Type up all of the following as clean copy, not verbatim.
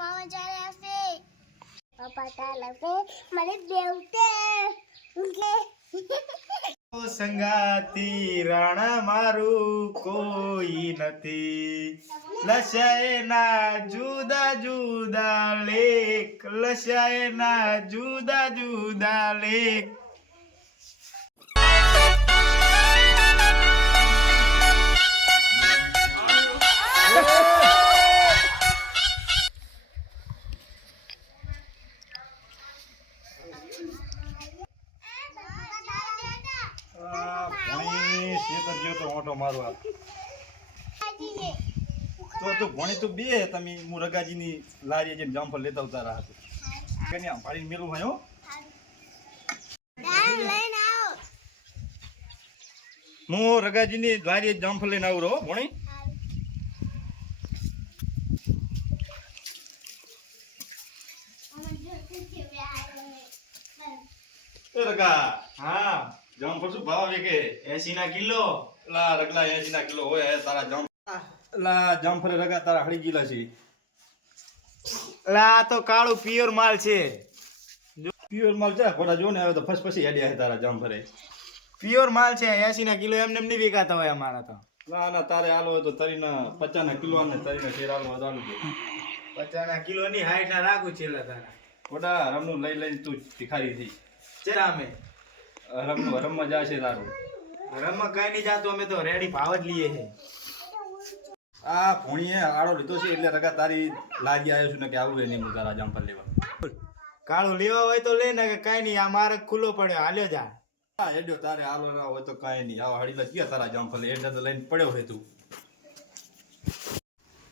મામા ચાલે આસે પપ્પા ચાલે મને દેવતે ઉંકે ઓ સંગાતી રાણા મારું કોઈ નથી લસાયના જુદા જુદા લેખ લસાયના જુદા જુદા લેખ તો ભણી તો બે તમે હું રગાજીની લારી જેમ જામફળ લેતા ઉતારા હતો કે આમ પાડીને મેલું ભાઈ હો હું રગાજીની લારી જામફળ લઈને આવું રહો ભણી રગા હા જામફળ શું ભાવ કે 80 ના કિલો લા રગલા 80 ના કિલો હોય તારા જામ લા જામફળ રગા તારા હળી ગીલા છે લા તો કાળું પ્યોર માલ છે જો પ્યોર માલ છે કોડા જો ને હવે તો ફસફસી હેડ્યા છે તારા જામફળે પ્યોર માલ છે 80 ના કિલો એમને નહીં વેચાતા હોય અમારા તો ના ના તારે આલો હોય તો તરીના 50 ના કિલો અને તરીના શેર આલો હોય તો આલુ દે 50 ના કિલો ની હાઈટ ના રાખું છે લા તારા કોડા રમનું લઈ લઈને તું ભિખારી થઈ ચેરામે રમમાં જાશે તારું રમમાં કઈ નહીં જાતું અમે તો રેડી ભાવ જ લઈએ છે આ ભોણીએ આડો લીધો છે એટલે રગા તારી લાગી આવ્યો છું ને કે આવું નહીં હું તારા જામફળ લેવા કાળું લેવા હોય તો લે ને કે કઈ નહીં આ મારે ખુલ્લો પડ્યો હાલ્યો જા હા હેડ્યો તારે હાલો ના હોય તો કઈ નહીં આવા હડીલા ક્યાં તારા જામફળ એટલે તો લઈને પડ્યો છે તું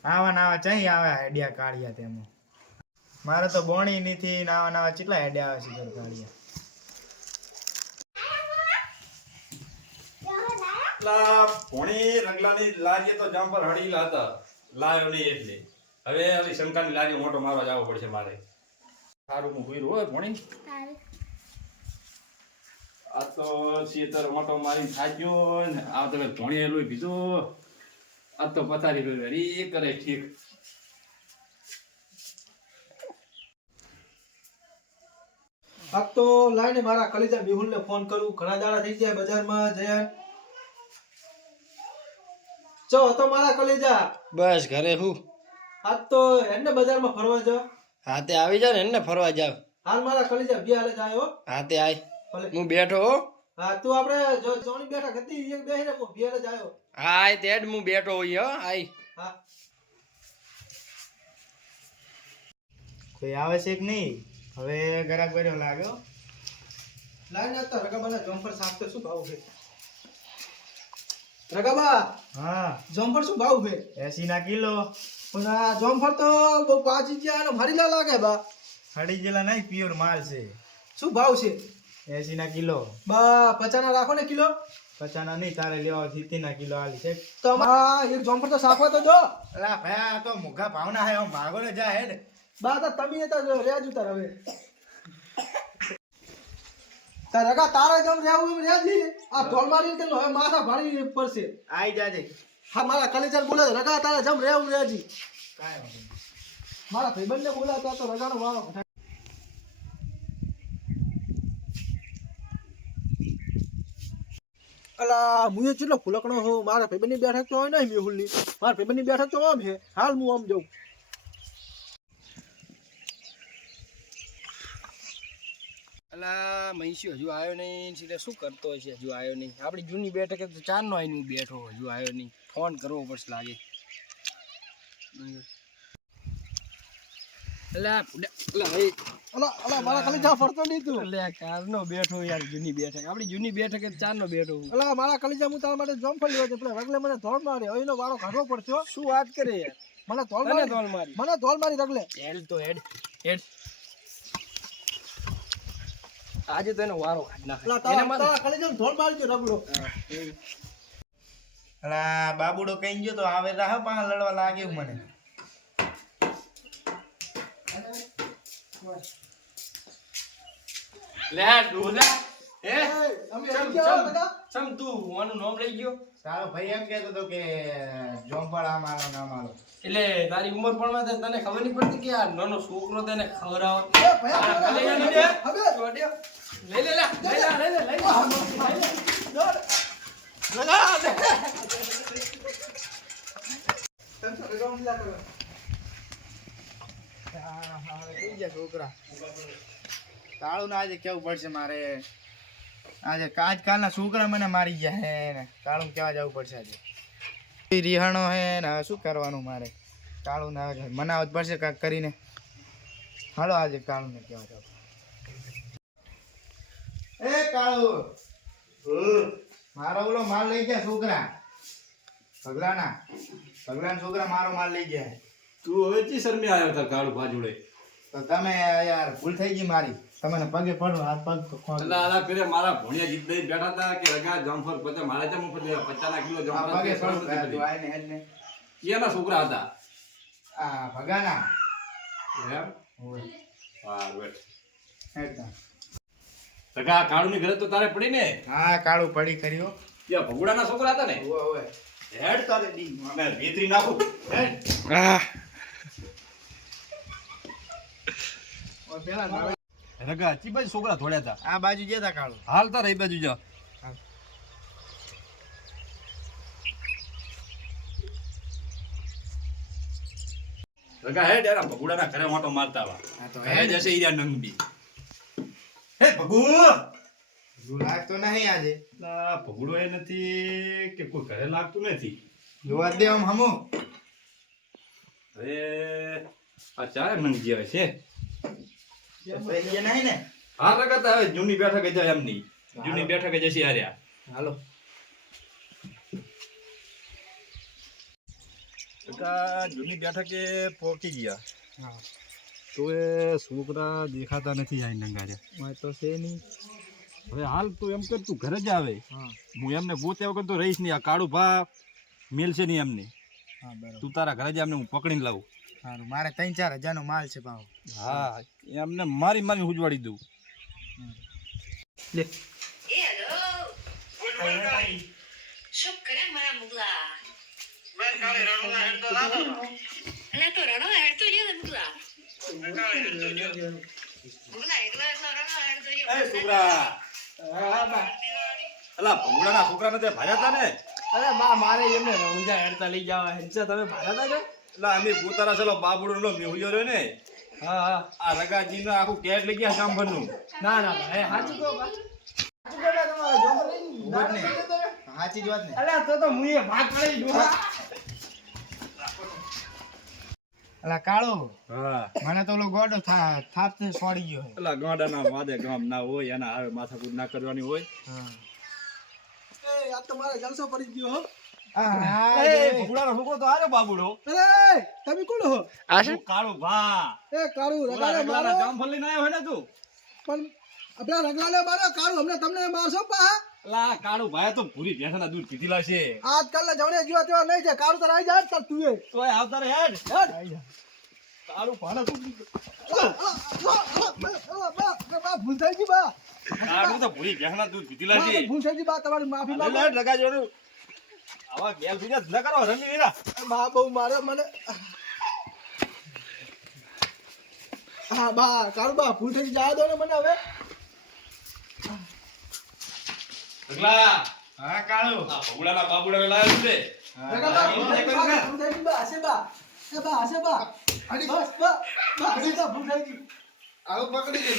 આવા નાવા ચઈ આવે હેડિયા કાળિયા તેમાં મારે તો બોણી નથી નાવા નાવા કેટલા હેડિયા આવે છે કાળિયા ભોણી રગલાની લારીએ તો જામફળ હડીલા હતા લાયો નહીં એટલે હવે ઓલી શંકાની લારી મોટો મારવા જવો પડશે મારે સારું હું ભૂર્યું હોય ભોણી આ તો શેતર મોટો મારીને થાક્યો ને આ તો ભોણી એલું કીધું આ તો પથારી વેરી કરે ઠીક આ તો લાઈને મારા કલેજા મેહુલ ને ફોન કરું ઘણા દાડા થઈ ગયા બજારમાં જયા ચો તો મારા કલેજા બસ ઘરે હું આજ તો એને બજારમાં ફરવા જાવ હાથે આવી જાવ ને એને ફરવા જાવ હાલ મારા કલેજા બે હાલે જાય હો હાથે આય ભલે હું બેઠો હો હા તું આપણે જો જોણી બેઠા હતી એક બેહીને હું બે હાલે જાયો હા આય તેડ હું બેઠો હોય હો આય હા કોઈ આવે છે કે નહીં હવે ગરાક કર્યો લાગ્યો લાઈને તો રગાબાના જમ્પર સાફ તો શું ભાવ છે રગાબા હા જમ્પર શું ભાવ છે 80 ના કિલો પણ આ જમ્પર તો બહુ પાછી ગયા અને મારી લા લાગે બા હડી જેલા નહીં પ્યોર માલ છે શું ભાવ છે 80 ના કિલો બા 50 ના રાખો ને કિલો 50 ના નહીં તારે લેવા 70 ના કિલો આલી છે તો આ એક જમ્પર તો સાફવા તો જો અલા ભાઈ આ તો મુગા ભાવના હે હું ભાગો ને જા હેડ બા તો તમે તો રેજ ઉતાર હવે તાર રગા તારા જમ રેવું એમ રેજી આ ઢોલ મારી કે હવે માથા ભાળી પડશે આઈ જાજે હા મારા કલેજર બોલે રગા તારા જમ રેવું રેજી કાય વાંધો નહીં. મારા ભાઈબંધને બોલાવતા તો રગાનો વારો અલા મુએ ચેટલો ફુલકણો હો મારા ભાઈબંધની બેઠક તો હોય નહીં મેહુલની મારા ભાઈબંધની બેઠક તો આમ છે હાલ હું આમ જાઉં અલા મહીશી હજુ આવ્યો નહીં એટલે શું કરતો હશે હજુ આવ્યો નહીં આપણી જૂની બેઠક તો ચારનો આવીને હું બેઠો હજુ આવ્યો નહીં ફોન કરવો પડશે લાગે અલા અલા મારા કલેજા ફરતો નહીં તું અલ્યા કારનો બેઠો યાર જૂની બેઠક આપણી જૂની બેઠક જ ચારનો બેઠો હું અલા મારા કલેજા હું તારા માટે જમ્પર લેવા છે પેલા રગલે મને ધોળ મારી હવે એનો વારો કાઢવો પડશે હો. શું વાત કરે યાર મને ધોળ તને મારી ધોળ મારી મને ધોળ મારી રગલે હેડ તો હેડ હેડ આજે તો એનો વારો કાઢ નાખે અલા તારા કલેજા ધોળ મારી જો રગલો અલા બાબુડો કઈ ગયો તો આવે રાહ પા લડવા લાગ્યું મને લે ડોલા અમે આવી ગયા રગા ચમ તું આનું નામ લઈ ગયો તારો ભાઈ એમ કહેતો હતો કે જોંફળ આ મારો ના મારો. એટલે તારી ઉંમર પણ તને ખબર નહીં પડતી કે આ નાનો છોકરો તને ખવડાવે એ ભયા લઈ લે હવે છોકરા કાળું આજે કેવું પડશે મારે. આજે આજકાલના છોકરા મને મારી ગયા હે ને કાળું કેવા જવું પડશે આજે. રિહાણો હે ને હવે શું કરવાનું મારે. કાળું ને હવે મનાવવું જ પડશે કાંઈક કરીને. હાલો આજે કાળું ને કેવા જાવ. એ કાળું મારો ઓલો માલ લઈ ગયા છોકરા પગલાના છોકરા મારો માલ લઈ ગયા. તું હવે ચી શરમે આવ્યો તાર કાળું ભાજુડે તો તમે યાર ભૂલ થઈ ગઈ મારી. તમને પગે પડો હાથ પગ એટલે આલા પેરે મારા ભણિયા ગીત દઈ બેઠા હતા કે રગા જામફળ પચા મારા જમ ઉપર 50 કિલો પગે જામફળ પડો તું આઈને હેડ ને કેના છોકરા હતા આ ભગાના એમ ઓય હા બેઠ હેડ તા. રગા કાળું ની ઘરે તો તારે પડી ને હા કાળું પડી કર્યો. ત્યાં ભગુડાના છોકરા હતા ને ઓય ઓય હેડ તારે ડી અમે ભીતરી નાખું હેડ ઓય પેલા રગા ચી બાજુ છોકરા થોડ્યા હતા આ બાજુ ગયા તા કાળું. હાલ તાર એ બાજુ જા રગા હેડ એના ભગુડાના ઘરે મોટો મારતા આવા હા તો ઘરે જશે ઈરા નંગડી હે ભગુ જો લાગતો નહીં આજે. લા ભગુડો એ નથી કે કોઈ ઘરે લાગતું નથી જોવા દે આમ હમો. અરે આ ચારે નંગ જેવા છે પૈયા નહીં ને. હા રગા હવે જૂની બેઠક જાય એમની જૂની બેઠક જશે આર્યા હાલો જૂની બેઠકે પહોંચી ગયા હા તો એ છોકરા દેખાતા નથી આ નંગાર્યા ઓય તો છે નહીં. હવે હાલ તો એમ કર તું ઘરે જ આવે હા હું એમને ગોત્યા વગર તો રહીશ નહીં આ કાળું ભા મેલશે નહીં એમને હા બરાબર. તું તારા ઘરે જ એમને હું પકડીને લાવું સારું મારે 3-4 હજારનો માલ છે ભાવ. હા એમને મારી ઉજવાડી દઉં લે શું કરે મારા મુગલા અલા તો રણો હેડતો લ્યો મુગલા મુગલા એકલા રણો હેડતો લ્યો એ છોકરા અલા ભગુડાના છોકરા ને તે ભાર્યા હતા ને અરે બા મારે એમને રંજા હેડતા લઈ જવા હેડતા તમે ભાડા તા છો એટલે અમે પોતાના ચલો બાબુડો નો મેહુલિયો રહ્યો ને હા હા આ રગાજી નું આખું કેટ લઈ ગયા જામભર નું ના ના ભાઈ સાચું કહો બા સાચું કહો તમારો જોમ લઈ વાત ને સાચી જ વાત ને. અલા તો હું એ ભાગ પડી જો અલા કાળો હા મને તો ઓલો ગોડો થાપતે છોડી ગયો હે. એટલે ગાંડાના વાદે ગામ ના હોય એના આવે માથાકૂટ ના કરવાની હોય હા એ આ તો મારે જલસો પડી ગયો હો હા એ ભગુડાનો છોકરો તો આરે બાબુડો અરે તમે કોણ હો તું કાળો ભા એ કાળું ઓલા રગાડે રગલાના મારો જામફળ લઈને આવ્યો હોય ને તું પણ આપણા રગડાને મારો કાળું હમણાં તમને મારશો પા લા કાળો ભાઈ તો પૂરી ભેંસના દૂધ પીધીલા છે આજકાલના જવણે જીવા તેવા નહીં છે કાળું તો આવી જાય ચાલ તું એ તો એ આવતા રે હેડ હેડ. કાળો ભાણા તું બા ભૂલ થઈ ગઈ બા કાળો તો પૂરી ભેંસના દૂધ પીધીલા છે ભૂલ થઈ ગઈ બા તમારી માફી લે માંગો લે લગાજો ને આવા ગેલ પીજા ન કરો રમી વીરા બા બહુ મારે મને હા બા કાળું બા ભૂલ થઈ ગઈ જવા દો ને મને હવે રગલા હા કાળો આ ભગુડાના બાબુડા લાવ્યો છે રગા બા ભૂલ થઈ ગઈ બા હશે બા એ બા હશે બા બસ બા હશે બા ભૂલ થઈ ગઈ આવું પકડી દે.